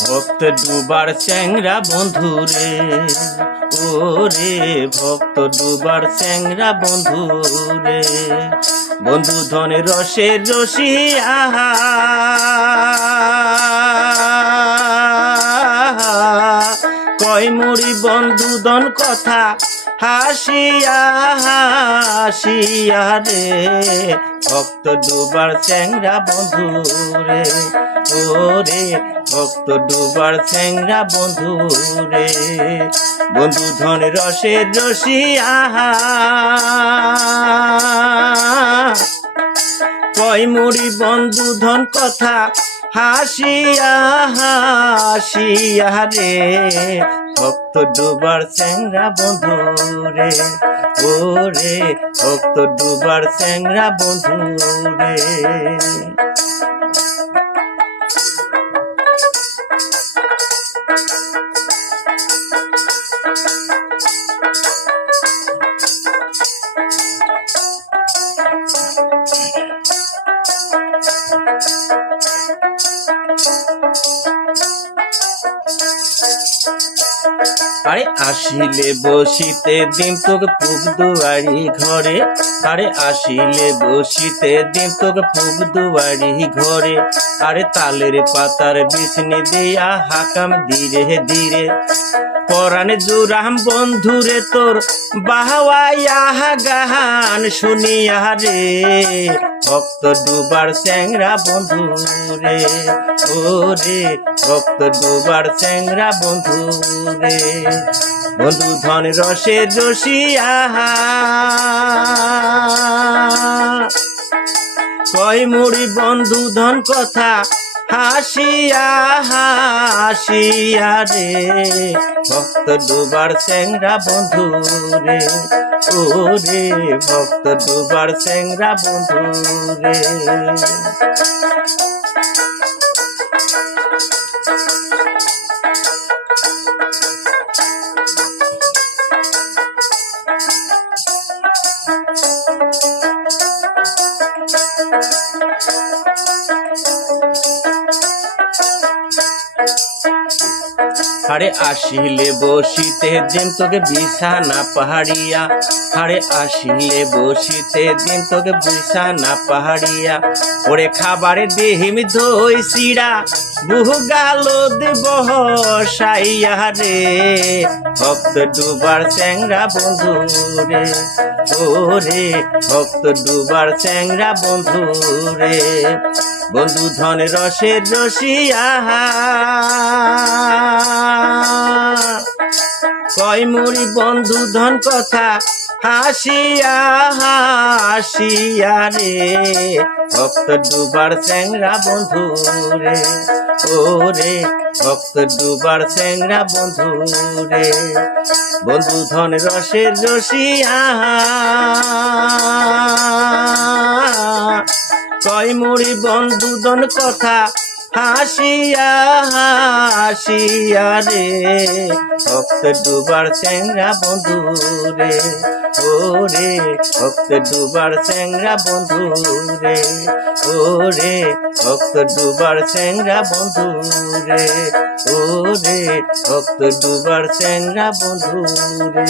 ভক্ত ডুবার চ্যাংরা বন্ধু রে ওরে ভক্ত ডুবার চ্যাংরা বন্ধু রে বন্ধু ধনে রসের রসি কয় মুড়ি বন্ধু দন কথা হাসিয়া হাসিয়া রে ভক্ত ডুবার চ্যাংরা বন্ধু রে ওরে ভক্ত ডুবার চ্যাংরা বন্ধু রে বন্ধু ধন রসের রসিয়া। কয় মুড়ি বন্ধু ধন কথা হাসিয়া হাসিয়া রে, ভক্ত ডুবার চ্যাংরা বন্ধু রে ও রে ভক্ত ডুবার চ্যাংরা বন্ধু রে আরে আসিলে বসিতে দিন তোকে পুক দুয়ারি ঘরে। আরে আসিলে বসিতে দিন তোকে পুক দুয়ারি ঘরে। আরে তালের পাতার বিছনি দিয়া হাকাম ধীরে ধীরে পরাণে জুরাম বন্ধুরে তোর বাহাওয়াইয়া গান শুনিয়া রে। ভক্ত ডুবার চ্যাংরা বন্ধু রে ও রে ভক্ত ডুবার চ্যাংরা বন্ধু রে বন্ধু ধন রসের রসিয়া। কয় মুড়ি বন্ধু ধন কথা হাসিয়া হাসিয়া রে। ভক্ত ডুবার সেংরা বন্ধু রে। ও রে ভক্ত ডুবার সেংরা বন্ধু রে। হারে আসিলে বসিতে দিন তোকে বিছানা পাহাড়িয়া। হারে আসিলে বসিতে দিন তোকে বিছানা পাহাড়িয়া। ওরে খাবারে দেহিম দই সিড়া বহু গালো দেব সাইয়া রে। ভক্ত ডুবার চ্যাংরা বন্ধু রে ও রে ভক্ত ডুবার চ্যাংরা বন্ধু রে। বন্ধু ধন রসের রসিয়া। কয় মুড়ি বন্ধু ধন কথা। হাসিয়া হাসিয়া রে, ভক্ত ডুবার চ্যাংরা বন্ধু রে। ও রে, ভক্ত ডুবার চ্যাংরা বন্ধু রে। বন্ধু ধন রসের রসিয়া। কয় মুড়ি বন্ধু ধন কথা। হাসিয়া হাসিয়া রে। ভক্ত ডুবার চ্যাংরা বন্ধু রে। ও রে ভক্ত ডুবার চ্যাংরা বন্ধু রে। ও রে ভক্ত ডুবার চ্যাংরা বন্ধু রে। ও রে ভক্ত ডুবার চ্যাংরা বন্ধু রে।